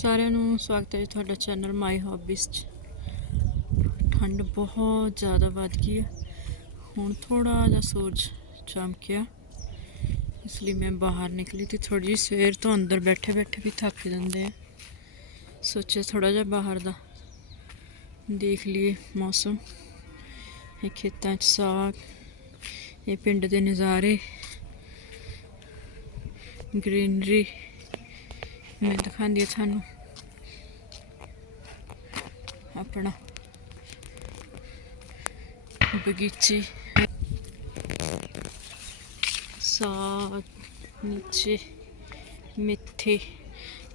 ਸਾਰਿਆਂ ਨੂੰ ਸਵਾਗਤ ਹੈ ਜੀ ਤੁਹਾਡਾ ਚੈਨਲ ਮਾਈ ਹੌਬੀਜ਼ 'ਚ। ਠੰਡ ਬਹੁਤ ਜ਼ਿਆਦਾ ਵੱਧ ਗਈ ਹੈ। ਹੁਣ ਥੋੜਾ ਜਿਹਾ ਸੂਰਜ ਚਮਕਿਆ। ਇਸ ਲਈ ਮੈਂ ਬਾਹਰ ਨਿਕਲੀ ਤੇ ਥੋੜੀ ਜਿਹੀ ਸਵੇਰ ਤੋਂ ਅੰਦਰ ਬੈਠੇ ਬੈਠੇ ਵੀ ਥੱਕ ਜਾਂਦੇ ਆ ਸੋਚਿਆ ਥੋੜਾ ਜਿਹਾ ਬਾਹਰ ਦਾ ਦੇਖ ਲਈਏ ਮੌਸਮ। ਇਹ ਖੇਤਾਂ 'ਚ ਸਾਗ, ਇਹ ਪਿੰਡ ਦੇ ਨਜ਼ਾਰੇ, ਗ੍ਰੀਨਰੀ। ਮੈਂ ਦਿਖਾਉਂਦੀ ਹਾਂ ਤੁਹਾਨੂੰ। ਆਪਣਾ ਬਗੀਚੇ। ਸਾ ਨੀਚੇ ਮਿੱਠੇ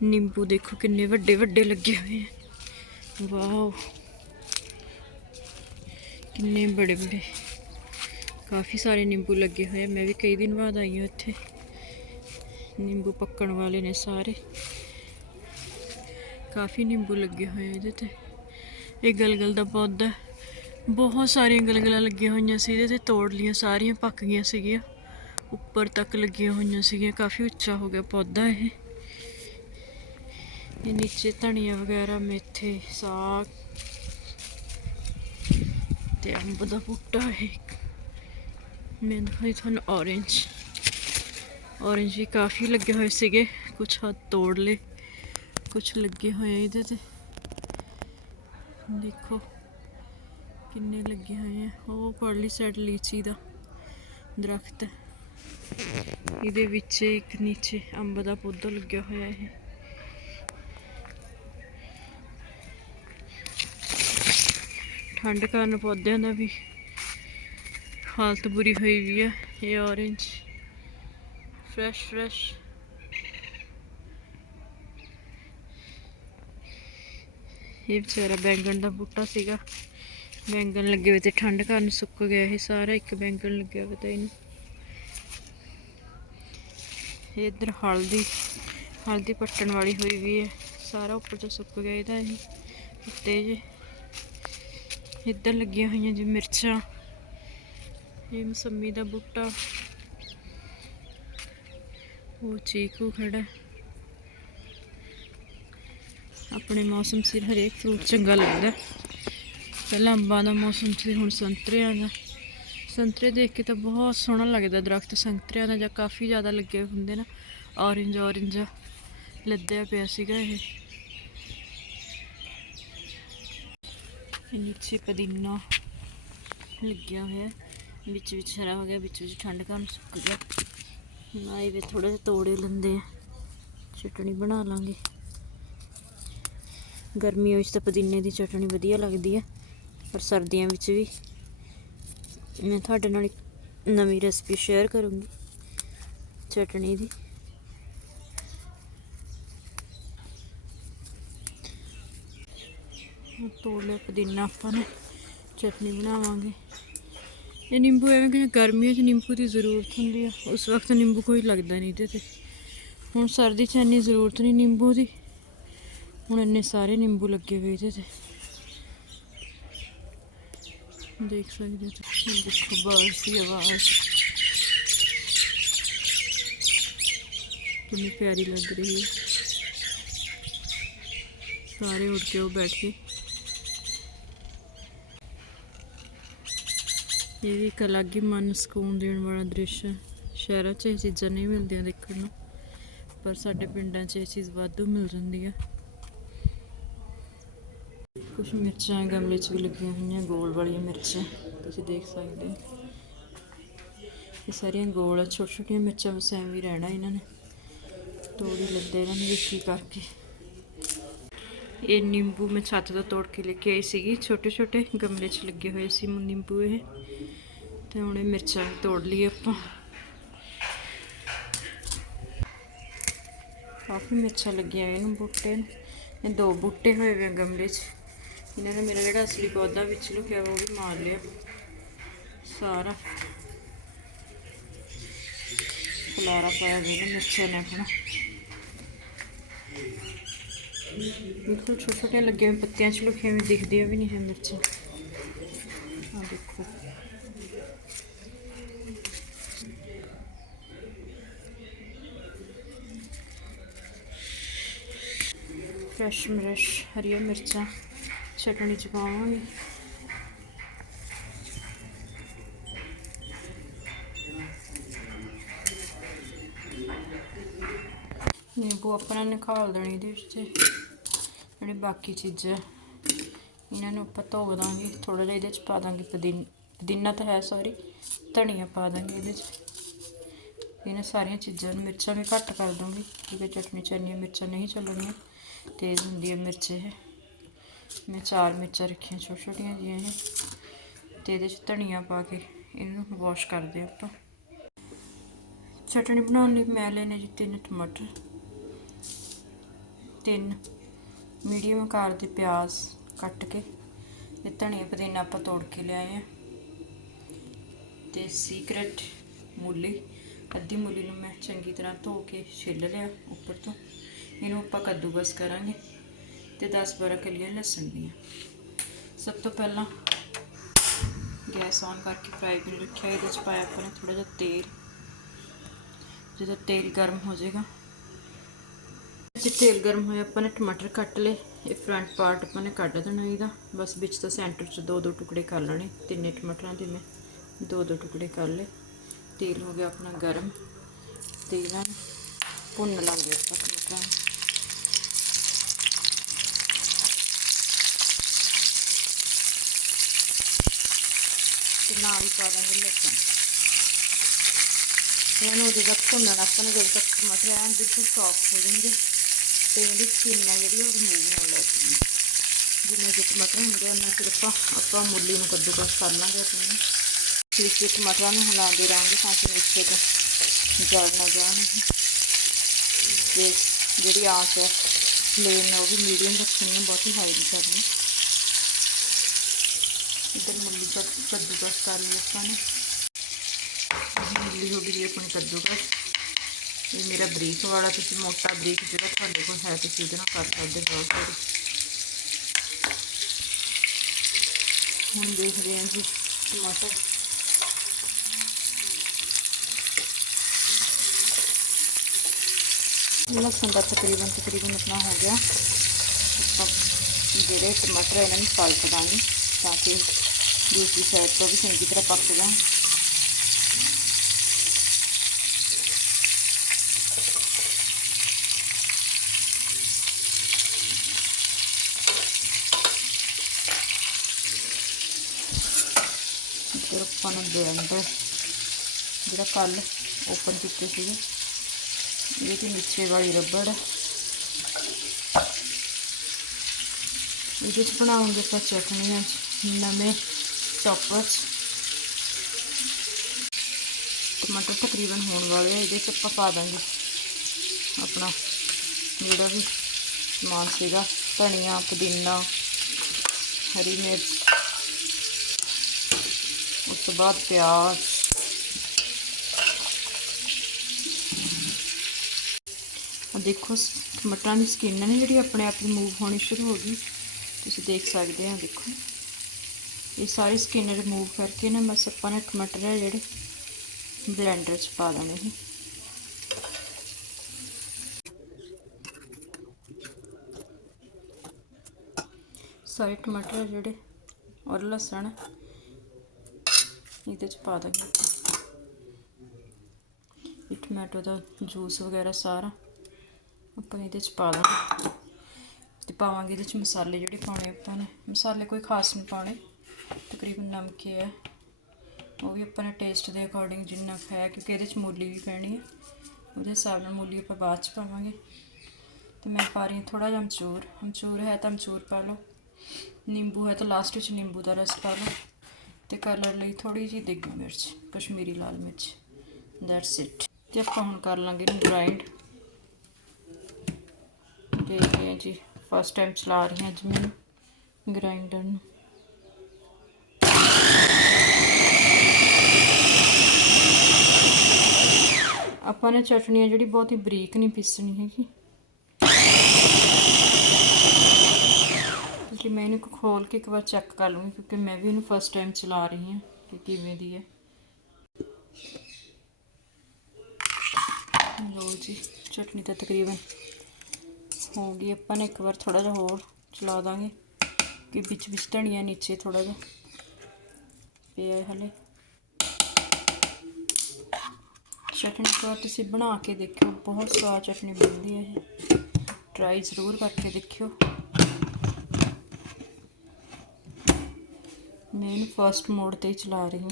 ਨਿੰਬੂ ਦੇਖੋ ਕਿੰਨੇ ਵੱਡੇ ਵੱਡੇ ਲੱਗੇ ਹੋਏ ਆ। ਵਾਓ। ਕਿੰਨੇ ਬੜੇ ਬੜੇ। ਕਾਫੀ ਸਾਰੇ ਨਿੰਬੂ ਲੱਗੇ ਹੋਏ ਆ। ਮੈਂ ਵੀ ਕਈ ਦਿਨ ਬਾਅਦ ਆਈ ਹਾਂ ਇੱਥੇ ਨਿੰਬੂ ਪੱਕਣ ਵਾਲੇ ਨੇ ਸਾਰੇ। ਕਾਫੀ ਨਿੰਬੂ ਲੱਗੇ ਹੋਏ ਇਹਦੇ ਤੇ। ਇਹ ਗਲਗਲ ਦਾ ਪੌਦਾ ਬਹੁਤ ਸਾਰੀਆਂ ਗਲਗਲਾਂ ਲੱਗੀਆਂ ਹੋਈਆਂ ਸੀ, ਇਹਦੇ ਤੇ ਤੋੜ ਲੀਆਂ, ਸਾਰੀਆਂ ਪੱਕ ਗਈਆਂ ਸੀਗੀਆਂ। ਉੱਪਰ ਤੱਕ ਲੱਗੀਆਂ ਹੋਈਆਂ ਸੀਗੀਆਂ, ਕਾਫੀ ਉੱਚਾ ਹੋ ਗਿਆ ਪੌਦਾ ਇਹ। ਇਹ ਨੀਚੇ ਧਨੀਆ ਵਗੈਰਾ, ਮੇਥੇ, ਸਾਗ ਤੇ ਅੰਬ ਦਾ ਬੂਟਾ ਹੈ ਮੈਂ ਦਿਖਾਈ ਤੁਹਾਨੂੰ orange orange ਵੀ ਕਾਫੀ ਲੱਗੇ ਹੋਏ ਸੀਗੇ ਕੁਝ ਹੱਥ ਤੋੜ ਲਏ ਕੁਝ ਲੱਗੇ ਹੋਏ ਇਹਦੇ ਤੇ। ਦੇਖੋ ਕਿੰਨੇ ਲੱਗੇ ਹੋਏ ਆ। ਉਹ ਪਰਲੀ ਸਾਈਡ ਲੀਚੀ ਦਾ ਦਰਖਤ ਹੈ। ਇਹਦੇ ਵਿੱਚ ਇੱਕ ਨੀਚੇ ਅੰਬ ਦਾ ਪੌਦਾ ਲੱਗਿਆ ਹੋਇਆ ਹੈ ਠੰਡ ਕਾਰਨ ਪੌਦਿਆਂ ਦਾ ਵੀ ਹਾਲਤ ਬੁਰੀ ਹੋਈ ਵੀ ਹੈ। ਇਹ orange ਫਰੈਸ਼ ਫਰੈਸ਼ ਇਹ ਵਿਚਾਰਾ ਬੈਂਗਣ ਦਾ ਬੂਟਾ ਸੀਗਾ। ਬੈਂਗਣ ਲੱਗੇ ਹੋਏ ਤੇ ਠੰਡ ਕਾਰਨ ਸੁੱਕ ਗਿਆ ਇਹ, ਸਾਰਾ ਇੱਕ ਬੈਂਗਣ ਲੱਗਿਆ ਹੋਇਆ ਤਾਂ ਇਹਨੂੰ। ਇਹ ਇੱਧਰ ਹਲਦੀ ਹਲਦੀ ਪੱਟਣ ਵਾਲੀ ਹੋਈ ਵੀ ਹੈ। ਸਾਰਾ ਉੱਪਰ ਤੋਂ ਸੁੱਕ ਗਿਆ ਇਹਦਾ ਇਹ ਪੱਤੇ ਜੇ। ਇੱਧਰ ਲੱਗੀਆਂ ਹੋਈਆਂ ਜੀ ਮਿਰਚਾਂ। ਇਹ ਮਸੰਮੀ ਦਾ ਬੂਟਾ। ਉਹ ਚੀਕੂ ਖੜਾ। ਆਪਣੇ ਮੌਸਮ ਸਿਰ ਹਰੇਕ ਫਰੂਟ ਚੰਗਾ ਲੱਗਦਾ। ਪਹਿਲਾਂ ਅੰਬਾਂ ਦਾ ਮੌਸਮ ਸੀ, ਹੁਣ ਸੰਤਰਿਆਂ ਦਾ। ਸੰਤਰੇ ਦੇਖ ਕੇ ਤਾਂ ਬਹੁਤ ਸੋਹਣਾ ਲੱਗਦਾ ਦਰਖਤ। ਸੰਤਰਿਆਂ ਦਾ ਜਾਂ ਕਾਫੀ ਜ਼ਿਆਦਾ ਲੱਗੇ ਹੁੰਦੇ ਨਾ ਔਰੇਂਜ ਔਰੇਂਜ ਲੱਦਿਆ ਪਿਆ ਸੀਗਾ ਇਹ। ਨੀਚੇ ਪੁਦੀਨਾ ਲੱਗਿਆ ਹੋਇਆ। ਵਿੱਚ ਵਿੱਚ ਹਰਾ ਹੋ ਗਿਆ, ਵਿੱਚ ਵਿੱਚ ਠੰਡ ਕਾਰਨ ਸੁੱਕ ਗਿਆ। ਨਾ ਇਹ ਥੋੜਾ ਜਿਹਾ ਤੋੜੇ ਲੈਂਦੇ ਆ। ਚਟਣੀ ਬਣਾ ਲਾਂਗੇ। ਗਰਮੀਆਂ ਵਿੱਚ ਤਾਂ ਪੁਦੀਨੇ ਦੀ ਚਟਣੀ ਵਧੀਆ ਲੱਗਦੀ ਹੈ ਪਰ ਸਰਦੀਆਂ ਵਿੱਚ ਵੀ। ਮੈਂ ਤੁਹਾਡੇ ਨਾਲ ਇੱਕ ਨਵੀਂ ਰੈਸਪੀ ਸ਼ੇਅਰ ਕਰੂੰਗੀ ਚਟਣੀ ਦੀ। ਤੋੜ ਲਿਆ ਪੁਦੀਨਾ ਆਪਾਂ ਨੇ, ਚਟਨੀ ਬਣਾਵਾਂਗੇ। ਇਹ ਨਿੰਬੂ ਐਵੇਂ ਕਿ ਗਰਮੀਆਂ 'ਚ ਨਿੰਬੂ ਦੀ ਜ਼ਰੂਰਤ ਹੁੰਦੀ ਆ, ਉਸ ਵਕਤ ਨਿੰਬੂ ਕੋਈ ਲੱਗਦਾ ਨਹੀਂ ਇਹਦੇ ਤੇ। ਹੁਣ ਸਰਦੀ 'ਚ ਇੰਨੀ ਜ਼ਰੂਰਤ ਨਹੀਂ ਨਿੰਬੂ ਦੀ। ਹੁਣ ਇੰਨੇ ਸਾਰੇ ਨਿੰਬੂ ਲੱਗੇ ਹੋਏ ਇਹਦੇ ਤੇ। ਦੇਖ ਸਕਦੇ ਹੋ ਤੁਸੀਂ, ਦੇਖੋ ਬਾਰਿਸ਼ ਦੀ ਆਵਾਜ਼। ਕਿੰਨੀ ਪਿਆਰੀ ਲੱਗ ਰਹੀ ਹੈ। ਸਾਰੇ ਉੱਠ ਕੇ ਉਹ ਬੈਠ ਕੇ ਇਹ ਵੀ ਇੱਕ ਅਲੱਗ ਹੀ ਮਨ ਸਕੂਨ ਦੇਣ ਵਾਲਾ ਦ੍ਰਿਸ਼ ਹੈ। ਸ਼ਹਿਰਾਂ 'ਚ ਇਹ ਚੀਜ਼ਾਂ ਨਹੀਂ ਮਿਲਦੀਆਂ ਦੇਖਣ ਨੂੰ, ਪਰ ਸਾਡੇ ਪਿੰਡਾਂ 'ਚ ਇਹ ਚੀਜ਼ ਵਾਧੂ ਮਿਲ ਜਾਂਦੀ ਹੈ। ਕੁਝ ਮਿਰਚਾਂ, ਗਮਲੇ 'ਚ ਵੀ ਲੱਗੀਆਂ ਹੋਈਆਂ, ਗੋਲ ਵਾਲੀਆਂ ਮਿਰਚਾਂ, ਤੁਸੀਂ ਦੇਖ ਸਕਦੇ ਹੋ। ਇਹ ਸਾਰੀਆਂ ਗੋਲ ਆ ਛੋਟੀਆਂ ਛੋਟੀਆਂ ਮਿਰਚਾਂ ਬਸ ਐਵੇਂ ਹੀ ਰਹਿਣਾ ਇਹਨਾਂ ਨੇ। ਤੋੜੀ ਲੱਦੇ ਇਹਨਾਂ ਨੂੰ ਵਿੱਚੀ ਕਰਕੇ। ਇਹ ਨਿੰਬੂ ਮੈਂ ਛੱਤ ਤੋਂ ਤੋੜ ਕੇ ਲੈ ਕੇ ਆਈ ਸੀਗੀ। ਛੋਟੇ ਛੋਟੇ ਗਮਲੇ 'ਚ ਲੱਗੇ ਹੋਏ ਸੀ ਨਿੰਬੂ ਇਹ। ਤੇ ਹੁਣ ਇਹ ਮਿਰਚਾਂ ਤੋੜ ਲਈਏ ਆਪਾਂ। ਕਾਫੀ ਮਿਰਚਾਂ ਲੱਗੀਆਂ ਇਹਨੂੰ ਬੂਟੇ ਨੂੰ। ਇਹ ਦੋ ਬੂਟੇ ਹੋਏ ਵੇ ਗਮਲੇ 'ਚ। ਇਹਨਾਂ ਨੇ ਮੇਰਾ ਜਿਹੜਾ ਅਸਲੀ ਪੌਦਾ ਵਿੱਚ ਲੁਕਿਆ ਉਹ ਵੀ ਮਾਰ ਲਿਆ। ਸਾਰਾ। ਖਲਾਰਾ ਪਾਇਆ ਹੋਇਆ ਮਿਰਚਾਂ ਨੇ ਆਪਣਾ। ਬਿਲਕੁਲ ਛੋਟੇ ਛੋਟੇ ਲੱਗੇ ਹੋਏ, ਪੱਤਿਆਂ 'ਚ ਲੁਕੀਆਂ ਵੀ ਦਿਖਦੀਆਂ ਵੀ ਨਹੀਂ ਹੈ ਮਿਰਚਾਂ। ਆ ਦੇਖੋ। ਫਰੈਸ਼ ਮਿਰਚ ਹਰੀਆਂ ਮਿਰਚਾਂ। ਚਟਣੀ ਚ ਪਾਵਾਂਗੇ। ਨਿੰਬੂ ਆਪਣਾ ਨਿਕਾਲ ਦੇਣੀ ਇਹਦੇ ਵਿੱਚ ਤੇ ਜਿਹੜੇ ਬਾਕੀ ਚੀਜ਼ਾਂ ਇਹਨਾਂ ਨੂੰ ਆਪਾਂ ਧੋ ਦਾਂਗੇ। ਥੋੜਾ ਜਿਹਾ ਇਹਦੇ ਚ ਪਾ ਦਾਂਗੇ ਪੁਦੀਨ ਪੁਦੀਨਾ ਤਾਂ ਹੈ ਸੌਰੀ ਧਨੀਆ ਪਾ ਦਾਂਗੇ ਇਹਦੇ ਚ ਇਹਨਾਂ ਸਾਰੀਆਂ ਚੀਜ਼ਾਂ ਨੂੰ ਮਿਰਚਾਂ ਵੀ ਘੱਟ ਕਰ ਦੂੰਗੀ, ਕਿਉਂਕਿ ਚਟਨੀ ਚ ਮਿਰਚਾਂ ਨਹੀਂ ਚੱਲਣੀਆਂ, ਤੇਜ਼ ਹੁੰਦੀ ਹੈ ਮਿਰਚ ਇਹ। ਮੈਂ ਚਾਰ ਮਿਰਚਾਂ ਰੱਖੀਆਂ ਛੋਟੀਆਂ ਛੋਟੀਆਂ ਜਿਹੀਆਂ ਇਹ ਤੇ ਇਹਦੇ ਚ ਧਨੀਆ ਪਾ ਕੇ ਇਹਨੂੰ ਵਾਸ਼ ਕਰਦੇ ਹਾਂ ਆਪਾਂ। ਚਟਣੀ ਬਣਾਉਣ ਲਈ ਮੈਂ ਲੈਣੇ ਜੀ ਤਿੰਨ ਟਮਾਟਰ, ਤਿੰਨ ਮੀਡੀਅਮ ਆਕਾਰ ਦੇ ਪਿਆਜ਼ ਕੱਟ ਕੇ ਤੇ ਧਨੀਆ ਪੁਦੀਨਾ ਆਪਾਂ ਤੋੜ ਕੇ ਲਿਆਏ ਆ। ਤੇ ਸੀਕ੍ਰੇਟ ਮੂਲੀ, ਅੱਧੀ ਮੂਲੀ ਨੂੰ ਮੈਂ ਚੰਗੀ ਤਰ੍ਹਾਂ ਧੋ ਕੇ ਛਿੱਲ ਲਿਆ ਉੱਪਰ ਤੋਂ। ਇਹਨੂੰ ਆਪਾਂ ਕੱਦੂਕਸ ਕਰਾਂਗੇ। ਤੇ 10-12 ਕਲੀਆਂ ਲਸਣ ਦੀਆਂ। ਸਭ ਤੋਂ ਪਹਿਲਾਂ ਗੈਸ ਔਨ ਕਰਕੇ ਫਰਾਈ ਪੈਨ ਰੱਖਿਆ। ਇਹਦੇ ਚ ਪਾਇਆ ਆਪਾਂ ਨੇ ਥੋੜਾ ਜਿਹਾ ਤੇਲ। ਜਦੋਂ ਤੇਲ ਗਰਮ ਹੋ ਜਾਏਗਾ। ਜੇ ਤੇਲ ਗਰਮ ਹੋਇਆ ਆਪਾਂ ਨੇ ਟਮਾਟਰ ਕੱਟ ਲਏ। ਇਹ ਫਰੰਟ ਪਾਰਟ ਆਪਾਂ ਨੇ ਕੱਢ ਦੇਣਾ ਇਹਦਾ। ਬਸ ਵਿੱਚ ਤੋਂ ਸੈਂਟਰ 'ਚ ਦੋ ਦੋ ਟੁਕੜੇ ਕਰ ਲੈਣੇ। ਤਿੰਨੇ ਟਮਾਟਰਾਂ ਦੇ ਮੈਂ ਦੋ ਦੋ ਟੁਕੜੇ ਕਰ ਲਏ। ਤੇਲ ਹੋ ਗਿਆ ਆਪਣਾ ਗਰਮ। ਤੇ ਨੂੰ ਭੁੰਨ ਲਾਂਗੇ ਆਪਾਂ ਟਮਾਟਰਾਂ ਨੂੰ ਤੇ ਨਾਲ ਹੀ ਪਾ ਦਾਂਗੇ ਲਸਣ ਇਹਨੂੰ ਉਹਦੇ ਤੱਕ ਭੁੰਨਣਾ ਆਪਾਂ ਨੇ ਜਦੋਂ ਤੱਕ ਟਮਾਟਰ ਐਨ ਬਿਲਕੁਲ ਸੌਫਟ ਹੋ ਜਾਣਗੇ ਤੇ ਇਹਦੀ ਸਕਿਨ ਹੈ ਜਿਹੜੀ ਉਹ ਰਿਮੂਵ ਹੋਣ ਲੱਗ ਜਾਂਦੀ ਜਿੰਨੇ ਜਿਹੇ ਟਮਾਟਰ ਹੁੰਦੇ ਉਹਨਾਂ ਫਿਰ ਆਪਾਂ ਆਪਾਂ ਮੁੱਲੀ ਨੂੰ ਕੱਦੂਕਸ ਕਰ ਲਾਂਗੇ ਆਪਣੇ ਨੂੰ ਫਿਰ ਇਸ ਟਮਾਟਰਾਂ ਨੂੰ ਹਿਲਾਉਂਦੇ ਰਹਾਂਗੇ ਤਾਂ ਕਿ ਨੀਚੇ ਤੋਂ ਜਲ ਨਾ ਜਾਣ ਇਹ। ਤੇ ਜਿਹੜੀ ਆਂਚ ਹੈ ਫਲੇਮ ਹੈ ਉਹ ਵੀ ਮੀਡੀਅਮ ਰੱਖਣੀ ਹੈ ਬਹੁਤੀ ਹਾਈ ਨਹੀਂ ਕਰਨੀ ਇੱਧਰ ਮੁੱਲੀ ਕੱਦ ਕੱਦੂਕਸ ਕਰ ਲਈ ਆਪਾਂ ਨੇ ਮੁੱਲੀ ਹੋ ਗਈ ਜੀ ਆਪਣੀ ਕੱਦੂਕਸ ਇਹ ਮੇਰਾ ਬਰੀਕ ਵਾਲਾ ਤੁਸੀਂ ਮੋਟਾ ਬਰੀਕ ਜਿਹੜਾ ਤੁਹਾਡੇ ਕੋਲ ਹੈ ਤੁਸੀਂ ਉਹਦੇ ਨਾਲ ਕਰ ਸਕਦੇ ਹੋ ਬਹੁਤ ਹੁਣ ਦੇਖਦੇ ਹਾਂ ਜੀ ਟਮਾਟਰ ਲਸਣ ਦਾ ਤਕਰੀਬਨ ਤਕਰੀਬਨ ਇਤਨਾ ਹੋ ਗਿਆ ਆਪਾਂ ਜਿਹੜੇ ਟਮਾਟਰ ਇਹਨਾਂ ਨੂੰ ਪਲਟ ਦਾਂਗੇ ਤਾਂ ਕਿ ਦੂਸਰੀ ਸਾਈਡ ਤੋਂ ਵੀ ਚੰਗੀ ਤਰ੍ਹਾਂ ਪੱਕ ਜਾਣ। ਆਪਾਂ ਨੂੰ ਬਲੈਂਡਰ ਜਿਹੜਾ ਕੱਲ ਓਪਨ ਕੀਤੇ ਸੀਗੇ, ਇਹ ਤੇ ਨੀਚੇ ਵਾਲੀ ਰਬੜ। ਇਹਦੇ ਚ ਬਣਾਉਂਗੇ ਆਪਾਂ ਚਟਨੀਆਂ ਨਵੇਂ ਚੌਪਰ ਟਮਾਟਰ ਤਕਰੀਬਨ ਹੋਣ ਵਾਲੇ ਆ, ਇਹਦੇ ਚ ਆਪਾਂ ਪਾ ਦਾਂਗੇ ਆਪਣਾ ਜਿਹੜਾ ਵੀ ਸਮਾਨ ਸੀਗਾ, ਧਨੀਆ, ਪੁਦੀਨਾ, ਹਰੀ ਮਿਰਚ, ਉਸ ਤੋਂ ਬਾਅਦ ਪਿਆਜ਼। ਆ ਦੇਖੋ, ਟਮਾਟਰਾਂ ਦੀ ਸਕਿਨ ਹੈ ਨਾ ਜਿਹੜੀ ਆਪਣੇ ਆਪ ਰਿਮੂਵ ਹੋਣੀ ਸ਼ੁਰੂ ਹੋ ਗਈ। ਤੁਸੀਂ ਦੇਖ ਸਕਦੇ ਆ, ਦੇਖੋ। ਇਹ ਸਾਰੀ ਸਕਿਨ ਰਿਮੂਵ ਕਰਕੇ ਨਾ ਬਸ ਆਪਾਂ ਨੇ ਟਮਾਟਰ ਹੈ ਜਿਹੜੇ ਬਲੈਂਡਰ 'ਚ ਪਾ ਦੇਣੇ ਸੀ। ਸਾਰੇ ਟਮਾਟਰ ਜਿਹੜੇ ਔਰ ਲਸਣ ਇਹਦੇ 'ਚ ਪਾ ਦਾਂਗੇ ਇਹ ਟਮਾਟੋ ਦਾ ਜੂਸ ਵਗੈਰਾ ਸਾਰਾ ਆਪਾਂ ਇਹਦੇ 'ਚ ਪਾ ਦਾਂਗੇ ਤੇ ਪਾਵਾਂਗੇ ਇਹਦੇ 'ਚ ਮਸਾਲੇ ਜਿਹੜੇ ਪਾਉਣੇ ਆਪਾਂ ਨੇ। ਮਸਾਲੇ ਕੋਈ ਖਾਸ ਨਹੀਂ ਪਾਉਣੇ। ਤਕਰੀਬਨ ਨਮਕ ਹੈ। ਉਹ ਵੀ ਆਪਾਂ ਨੇ ਟੇਸਟ ਦੇ ਅਕੋਰਡਿੰਗ ਜਿੰਨਾ ਖਾਇਆ ਕਿਉਂਕਿ ਇਹਦੇ 'ਚ ਮੂਲੀ ਵੀ ਪੈਣੀ ਹੈ। ਉਹਦੇ ਹਿਸਾਬ ਨਾਲ ਮੂਲੀ ਆਪਾਂ ਬਾਅਦ 'ਚ ਪਾਵਾਂਗੇ। ਤੇ ਮੈਂ ਪਾ ਰਹੀ ਹਾਂ ਥੋੜਾ ਜਿਹਾ ਅਮਚੂਰ। ਅਮਚੂਰ ਹੈ ਤਾਂ ਅਮਚੂਰ ਪਾ ਲਓ। ਨਿੰਬੂ ਹੈ ਤਾਂ ਲਾਸਟ ਵਿੱਚ ਨਿੰਬੂ ਦਾ ਰਸ ਪਾ ਲਓ। ਤੇ ਕਲਰ ਲਈ ਥੋੜੀ ਜਿਹੀ ਦੇਗੀ ਮਿਰਚ, ਕਸ਼ਮੀਰੀ ਲਾਲ ਮਿਰਚ। ਦੈਟਸ ਇਟ ਤੇ ਆਪਾਂ ਹੁਣ ਕਰ ਲਾਂਗੇ ਇਹਨੂੰ ਗ੍ਰਾਈਂਡ ਦੇਖਦੇ ਹਾਂ ਜੀ ਫਸਟ ਟਾਈਮ ਚਲਾ ਰਹੀ ਹਾਂ ਅੱਜ ਮੈਂ ਗ੍ਰਾਈਂਡਰ ਨੂੰ। ਆਪਾਂ ਨੇ ਚਟਨੀ ਆ ਜਿਹੜੀ ਬਹੁਤ ਹੀ ਬਰੀਕ ਨਹੀਂ ਪੀਸਣੀ ਹੈਗੀ। ਕਿ ਮੈਂ ਇਹਨੂੰ ਖੋਲ ਕੇ ਇੱਕ ਵਾਰ ਚੈੱਕ ਕਰ ਲੂੰਗੀ ਕਿਉਂਕਿ ਮੈਂ ਵੀ ਇਹਨੂੰ ਫਸਟ ਟਾਈਮ ਚਲਾ ਰਹੀ ਹਾਂ ਕਿ ਕਿਵੇਂ ਦੀ ਹੈ। ਲੋ ਜੀ, ਚਟਨੀ ਤਾਂ ਤਕਰੀਬਨ ਹੋ ਗਈ। ਆਪਾਂ ਨੇ ਇੱਕ ਵਾਰ ਥੋੜਾ ਜਿਹਾ ਹੋਰ ਚਲਾ ਦਾਂਗੇ, ਕਿ ਵਿੱਚ ਵਿੱਚ ਧਨੀਆ ਨੀਚੇ ਥੋੜਾ ਜਿਹਾ ਪਿਆ ਹੈ ਹਲੇ। ਚਟਨੀ ਇੱਕ ਵਾਰ ਤੁਸੀਂ ਬਣਾ ਕੇ ਦੇਖਿਓ, ਬਹੁਤ ਸਵਾਦ ਚਟਨੀ ਬਣਦੀ ਹੈ ਇਹ। ਟਰਾਈ ਜ਼ਰੂਰ ਕਰਕੇ ਦੇਖਿਓ। ਮੈਂ ਇਹਨੂੰ ਫਸਟ ਮੋਡ ਤੇ ਹੀ ਚਲਾ ਰਹੀ ਹਾਂ।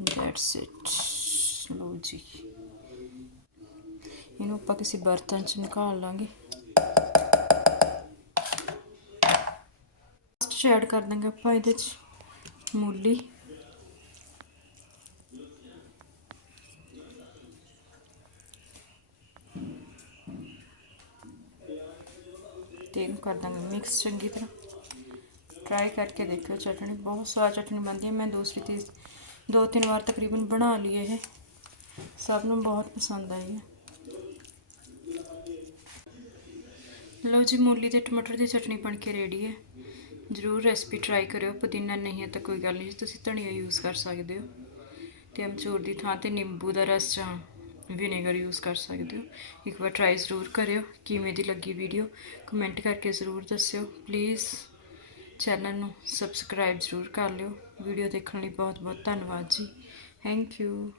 ਦੈਟਸ ਇਟ ਲੋ ਜੀ। ਇਹਨੂੰ ਆਪਾਂ ਕਿਸੇ ਬਰਤਨ 'ਚ ਨਿਕਾਲ ਲਾਂਗੇ। ਲਾਸਟ 'ਚ ਐਡ ਕਰ ਦਾਂਗੇ ਆਪਾਂ ਇਹਦੇ 'ਚ, ਮੂਲੀ। ਤੇ ਇਹਨੂੰ ਕਰ ਦਾਂਗੇ ਮਿਕਸ ਚੰਗੀ ਤਰ੍ਹਾਂ। ਟਰਾਈ ਕਰਕੇ ਦੇਖਿਓ ਚਟਣੀ ਬਹੁਤ ਸਵਾਦ ਚਟਨੀ ਬਣਦੀ ਹੈ। ਮੈਂ ਦੂਸਰੀ ਤੀਸ ਦੋ ਤਿੰਨ ਵਾਰ ਤਕਰੀਬਨ ਬਣਾ ਲਈ ਇਹ। ਸਭ ਨੂੰ ਬਹੁਤ ਪਸੰਦ ਆਈ ਹੈ। ਲਓ ਜੀ, ਮੂਲੀ ਤੇ ਟਮਾਟਰ ਦੀ ਚਟਨੀ ਬਣ ਕੇ ਰੈਡੀ ਹੈ। ਜ਼ਰੂਰ ਰੈਸਪੀ ਟਰਾਈ ਕਰਿਓ, ਪੁਦੀਨਾ ਨਹੀਂ ਹੈ ਤਾਂ ਕੋਈ ਗੱਲ ਨਹੀਂ, ਤੁਸੀਂ ਧਨੀਆ ਯੂਜ਼ ਕਰ ਸਕਦੇ ਹੋ ਤੇ ਅਮਚੂਰ ਦੀ ਥਾਂ ਤੇ ਨਿੰਬੂ ਦਾ ਰਸ ਜਾਂ ਵਿਨੇਗਰ ਯੂਜ਼ ਕਰ ਸਕਦੇ ਹੋ। ਇੱਕ ਵਾਰ ਟਰਾਈ ਜ਼ਰੂਰ ਕਰਿਓ, ਕਿਵੇਂ ਦੀ ਲੱਗੀ ਵੀਡੀਓ ਕਮੈਂਟ ਕਰਕੇ ਜ਼ਰੂਰ ਦੱਸਿਓ। ਪਲੀਜ਼ ਚੈਨਲ ਨੂੰ ਸਬਸਕ੍ਰਾਈਬ ਜ਼ਰੂਰ ਕਰ ਲਿਓ। ਵੀਡੀਓ ਦੇਖਣ ਲਈ ਬਹੁਤ ਬਹੁਤ ਧੰਨਵਾਦ ਜੀ। Thank you